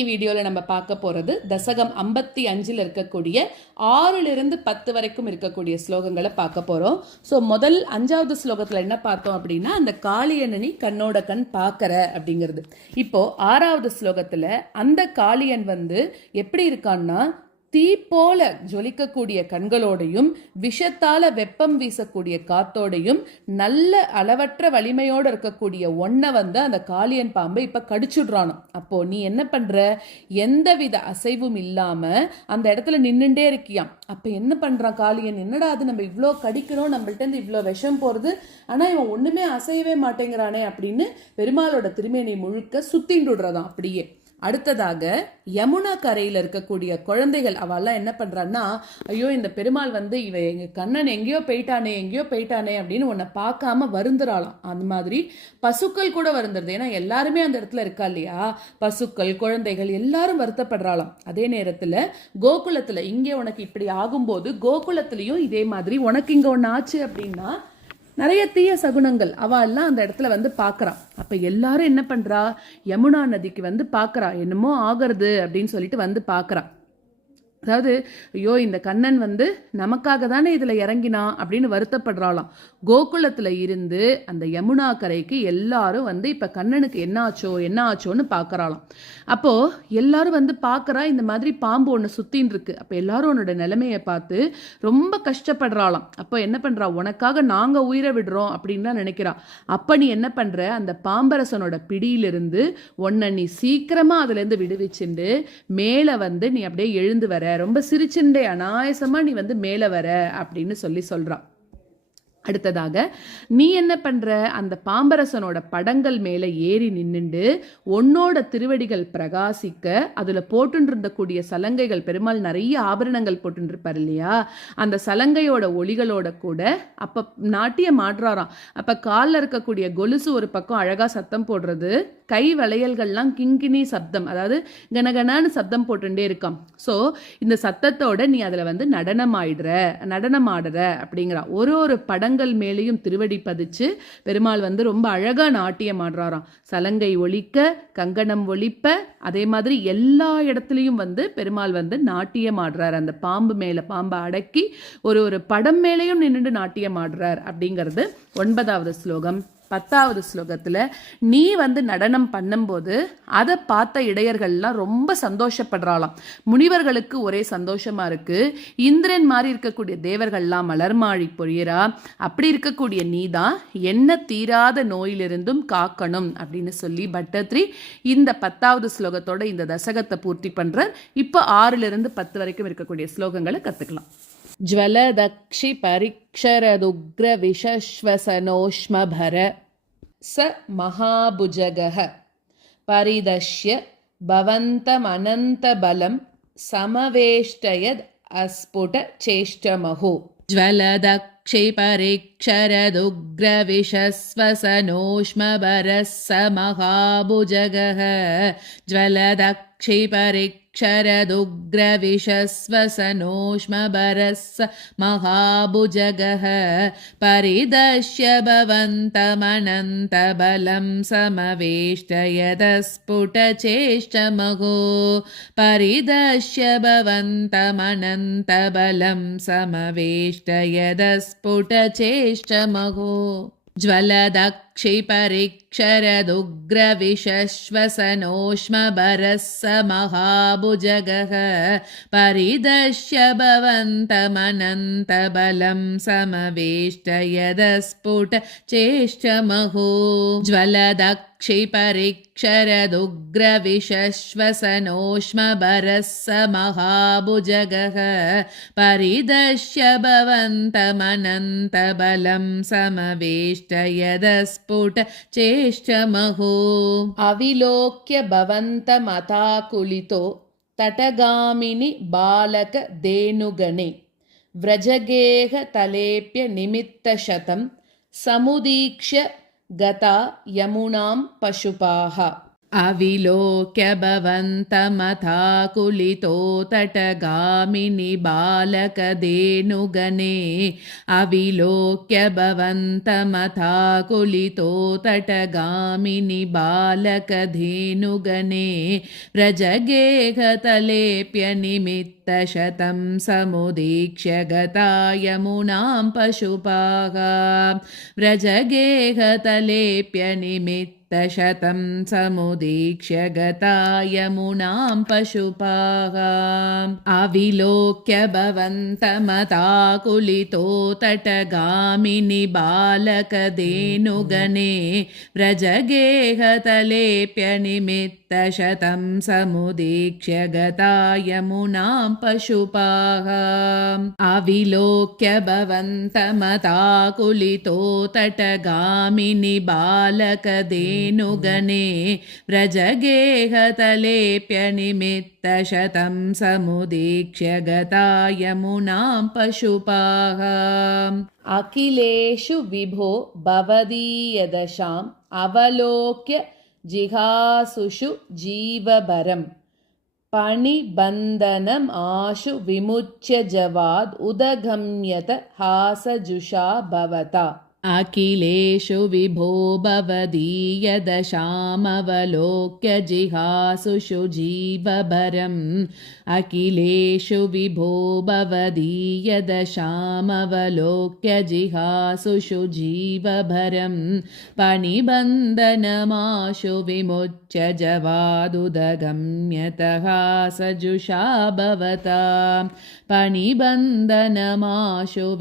இன்னைக்கு வீடியோவில் நம்ம பார்க்க போகிறது தசகம் 55 இருக்கக்கூடிய 6லிருந்து 10 வரைக்கும் இருக்கக்கூடிய ஸ்லோகங்களை பார்க்க போகிறோம். ஸோ முதல் 5வது ஸ்லோகத்தில் என்ன பார்த்தோம் அப்படின்னா, அந்த காளியனை நீ கண்ணோட கண் பார்க்கற அப்படிங்கிறது. இப்போ 6வது ஸ்லோகத்தில் அந்த காளியன் எப்படி இருக்கான்னா, தீ போல ஜொலிக்கக்கூடிய கண்களோடையும் விஷத்தால வெப்பம் வீசக்கூடிய காத்தோடையும் நல்ல அளவற்ற வலிமையோடு இருக்கக்கூடிய ஒன்றை அந்த காளியன் பாம்பை இப்ப கடிச்சுடுறானோ. அப்போ நீ என்ன பண்ற, எந்தவித அசைவும் இல்லாம அந்த இடத்துல நின்றுட்டே இருக்கியாம். அப்ப என்ன பண்றான் காளியன், என்னடா அது நம்ம இவ்வளோ கடிக்கிறோம், நம்மள்ட்ட இருந்து இவ்வளோ விஷம் போறது, ஆனா இவன் ஒண்ணுமே அசையவே மாட்டேங்கிறானே அப்படின்னு பெருமாளோட திருமேனி முழுக்க சுத்திண்டுடுறதான் அப்படியே. அடுத்ததாக யமுனா கரையில் இருக்கக்கூடிய குழந்தைகள் அவெல்லாம் என்ன பண்றான்னா, ஐயோ இந்த பெருமாள் இவ எங்க கண்ணன் எங்கேயோ போயிட்டானே அப்படின்னு உன்னை பார்க்காம வருந்துறாளாம். அந்த மாதிரி பசுக்கள் கூட வருந்துருது. ஏன்னா எல்லாருமே அந்த இடத்துல இருக்கா இல்லையா, பசுக்கள் குழந்தைகள் எல்லாரும் வருத்தப்படுறாளாம். அதே நேரத்துல கோகுலத்துல இங்கே உனக்கு இப்படி ஆகும்போது கோகுலத்திலையும் இதே மாதிரி உனக்கு இங்க ஒன்னு ஆச்சு அப்படின்னா நிறைய தீய சகுனங்கள் அவெல்லாம் அந்த இடத்துல பார்க்கறான். அப்ப எல்லாரும் என்ன பண்றா, யமுனா நதிக்கு பார்க்கறா, என்னமோ ஆகிறது அப்படின்னு சொல்லிட்டு பார்க்கறா. அதாவது ஐயோ இந்த கண்ணன் நமக்காக தானே இதுல இறங்கினான் அப்படின்னு வருத்தப்படுறாளாம். கோகுலத்துல இருந்து அந்த யமுனா கரைக்கு எல்லாரும் இப்ப கண்ணனுக்கு என்ன ஆச்சோன்னு பாக்குறாளாம். அப்போ எல்லாரும் பாக்குறா, இந்த மாதிரி பாம்பு ஒண்ணு சுத்தின்னு இருக்கு. அப்ப எல்லாரும் உன்னோட நிலைமையை பார்த்து ரொம்ப கஷ்டப்படுறாளாம். அப்போ என்ன பண்றா, உனக்காக நாங்க உயிரை விடுறோம் அப்படின்னு நினைக்கிறா. அப்ப நீ என்ன பண்ற, அந்த பாம்பரசனோட பிடியிலிருந்து உன்னை நீ சீக்கிரமா அதுல இருந்து விடுவிச்சுண்டு மேல நீ அப்படியே எழுந்து வர, ரொம்ப சிரிச்சுண்டே அனாயசமா நீ மேல வர அப்படின்னு சொல்றான். அடுத்ததாக நீ என்ன பண்ற, அந்த பாம்பரசனோட படங்கள் மேல ஏறி நின்னுண்டு உன்னோட திருவடிகள் பிரகாசிக்க அதுல போட்டுருந்த சலங்கைகள், பெருமாள் நிறைய ஆபரணங்கள் போட்டுருப்பார் இல்லையா, அந்த சலங்கையோட ஒளிகளோட கூட அப்ப நாட்டியம் ஆடுறாராம். அப்ப காலில் இருக்கக்கூடிய கொலுசு ஒரு பக்கம் அழகா சத்தம் போடுறது, கை வளையல்கள்லாம் கிங்கினி சப்தம், அதாவது கனகனான்னு சப்தம் போட்டுட்டே இருக்கான். ஸோ இந்த சத்தத்தோட நீ அதுல நடனம் ஆடுற அப்படிங்கிறா. ஒரு படங்கள் மேலேயும் திருவடி பதிச்சு பெருமாள் ரொம்ப அழகா நாட்டியம் ஆடுறாராம். சலங்கை ஒலிக்க, கங்கணம் ஒலிப்ப, அதே மாதிரி எல்லா இடத்துலையும் பெருமாள் நாட்டியம் ஆடுறார். அந்த பாம்பு மேல பாம்பை அடக்கி ஒரு படம் மேலேயும் நின்றுட்டு நாட்டியம் ஆடுறார் அப்படிங்கிறது 9வது ஸ்லோகம். 10வது ஸ்லோகத்துல நீ நடனம் பண்ணும்போது அதை பார்த்த இடையர்கள்லாம் ரொம்ப சந்தோஷப்படுறாளாம். முனிவர்களுக்கு ஒரே சந்தோஷமா இருக்கு. இந்திரன் மாதிரி இருக்கக்கூடிய தேவர்கள்லாம் மலர்மாழி பொழியரா. அப்படி இருக்கக்கூடிய நீதான் என்ன தீராத நோயிலிருந்தும் காக்கணும் அப்படின்னு சொல்லி பட்டத்ரி இந்த 10வது ஸ்லோகத்தோட இந்த தசகத்தை பூர்த்தி பண்றார். இப்போ 6லிருந்து 10 வரைக்கும் இருக்கக்கூடிய ஸ்லோகங்களை கத்துக்கலாம். ज्वलदक्षि परिक्षरदुग्र विशश्वसनोष्मभर स महाभुजगः परिदश्य भवन्तमनन्तबलं समवेष्टयद् अस्फुट चेष्टमहो. ज्वलदक्षि परिक्षरदुग्र विशश्वसनोष्मभरः स महाभुजगः. ज्वलदक्षि क्षरदुग्र विशस्वसनोष्मभरः महाभुजगः परिदश्य भवन्तमनन्तबलं समवेष्टयदस्फुटचेष्टमहो. परिदश्य भवन्तमनन्तबलं समवेष्टयदस्फुटचेष्टमहो. ज्वलदक्षि परिक्षरदुग्र विशश्वसनोष्मभरः स महाभुजगः परिदश्य भवन्तमनन्तबलं समवेष्टयदस्फुट चेष्टमहो. ज्वलदक्षि परिक्षरदुग्र विशश्वसनोष्मभरः स महाभुजगः परिदश्य भवन्तमनन्तबलं समवेष्टयदस्फुट चेष्टमहो. अविलोक्य भवन्तमताकुलितो तटगामिनि बालक धेनुगणे व्रजगेह तलेप्य निमित्तशतं समुदीक्ष्य गता यमुनां पशुपाः. अविलोक्य भवन्तमथाकुलितो तटगामिनि बालकधेनुगणे अविलोक्य भवन्तमथाकुलितो तटगामिनि बालकधेनुगणे व्रजगेहतलेप्यनिमित्तशतं समुदीक्ष्य गता यमुनां पशुपाः व्रजगेहतलेप्यनिमित्तशतं समुदीक्ष्य गता यमुनां पशुपाः अविलोक्य भवन्तमथाकुलितो तटगामिनि बालकधेनुगणे व्रजगेहतलेप्यनिमित्तशतं समुदीक्ष्य गता यमुनां पशुपाः अविलोक्य भवन्तमथाकुलितो तटगामिनि बालकधेनुगणे व्रजगेहतलेप्यनिमित्तशतं समुदीक्ष्य गता यमुनां पशुपाः अखिलेषु विभो भवदीयदशाम् अवलोक्य जिहासुषु जीवभरम् पणिबन्धनम् आशु विमुच्य जवाद् उदगम्यत हासजुषा भवता अखिलेषु विभो भवदीयदशामवलोक्य जिहासुषु जीवभरम् अखिलेषु विभो भवदीयदशामवलोक्य जिहासुषु जीवभरम् पणिबन्धनमाशु विमुच्य जवादुदगम्यत हासजुषा भवता पणिबन्धनमाशु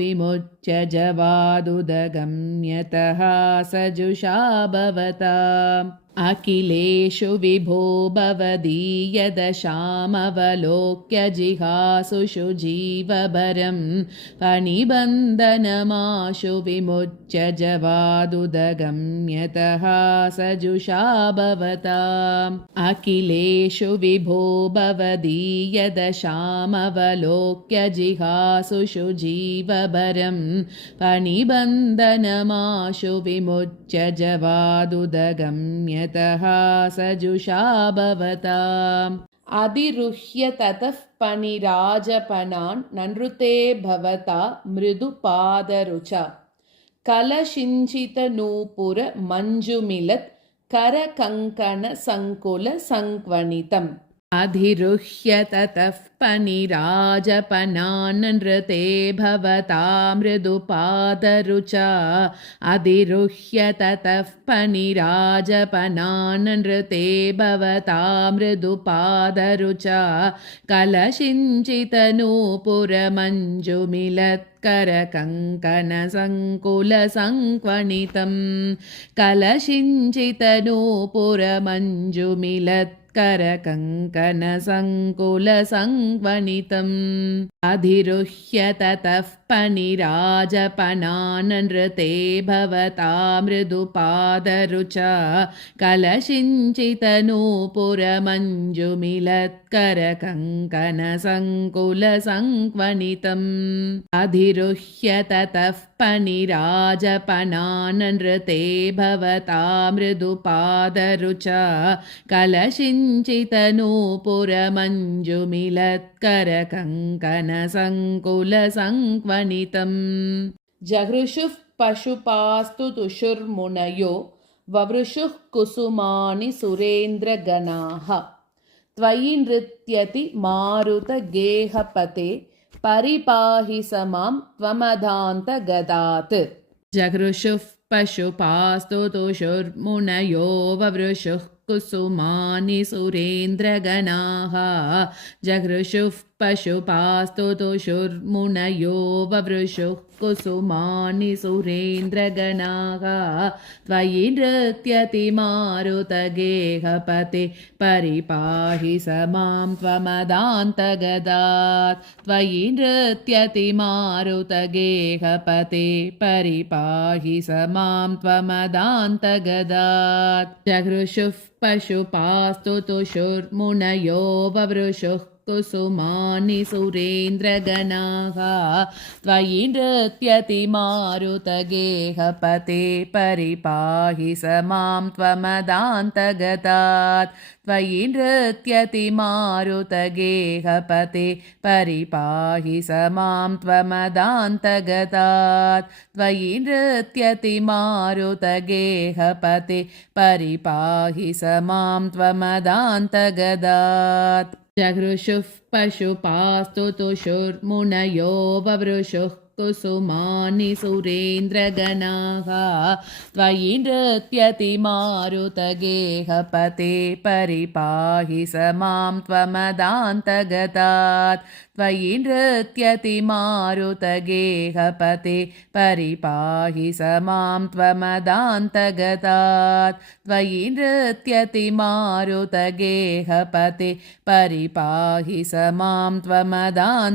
विमुच्य जवादुदगम्यत हासजुषा भवता अखिलेषु विभो भवदीयदशामवलोक्य जिहासुषु जीवभरम् पणिबन्धनमाशु विमुच्य जवादुदगम्यत हासजुषा भवता अखिलेषु विभो भवदीयदशामवलोक्य जिहासुषु जीवभरम् पणिबन्धनमाशु विमुच्य जवादुदगम्यत हासजुषा भवता अधिरुह्य ततः पणिराजपनान् ननृते भवता मृदुपादरुचा कलशिञ्चितनूपुर मञ्जुमिलत् करकङ्कणसङ्कुलसङ्क्वणितम् अधिरुह्य ततः पणिराजपनान् नृते भवता मृदुपादरुचा अधिरुह्य ततः पणिराजपनान् नृते भवता मृदुपादरुचा कलशिञ्चितनूपुरमञ्जुमिलत्करकङ्कणसङ्कुलसङ्क्वणितं कलशिञ्चितनूपुरमञ्जुमिलत् करकङ्कणसङ्कुलसङ्क्वणितम् अधिरुह्य ततः पणिराजपनान् नृते भवता मृदुपादरुचा कलशिञ्चितनूपुरमञ्जुमिलत्करकङ्कणसङ्कुलसङ्क्वणितम् अधिरुह्य ततः पणिराजपनान् नृते भवता मृदुपादरुचा कलशिञ्चितनूपुरमञ्जुमिलत्करकङ्कणसङ्कुलसङ्क्वणितम् जहृषुः पशुपास्तु तुषुर्मुनयो ववृषुः कुसुमानि सुरेन्द्रगणाः त्वयि नृत्यति मारुतगेहपते परिपाहि स मां त्वमदान्तगदात् जहृषुः पशुपास्तु तुषुर्मुनयो ववृषुः कुसुमानि सुरेन्द्रगणाः जहृषुः पशुपास्तु तुषुर्मुनयो ववृषुः कुसुमानि सुरेन्द्रगणाः त्वयि नृत्यति मारुतगेहपते परिपाहि स मां त्वमदान्तगदात् त्वयि नृत्यति मारुतगेहपते परिपाहि स मां त्वमदान्तगदात् जहृषुः पशुपास्तु तुषुर्मुनयो ववृषुः कुसुमानि सुरेन्द्रगणाः त्वयि नृत्यति मारुतगेहपते परिपाहि स मां त्वमदान्तगतात् त्वयि नृत्यति मारुतगेहपते परिपाहि स मां त्वमदान्तगतात् त्वयि नृत्यति मारुतगेहपते परिपाहि स मां त्वमदान्तगतात् जगृषुः पशुपास्तु तुषुर्मुनयो ववृषुः कुसुमानि सुरेन्द्रगणाः त्वयि नृत्यति मारुतगेहपते परिपाहि स मां त्वमदान्तगतात् त्वयि नृत्यति मारुतगेहपते परिपाहि स मां त्वमदान्तगतात् त्वयि नृत्यति मारुतगेहपते परिपाहि स मां त्वमदान्तगतात्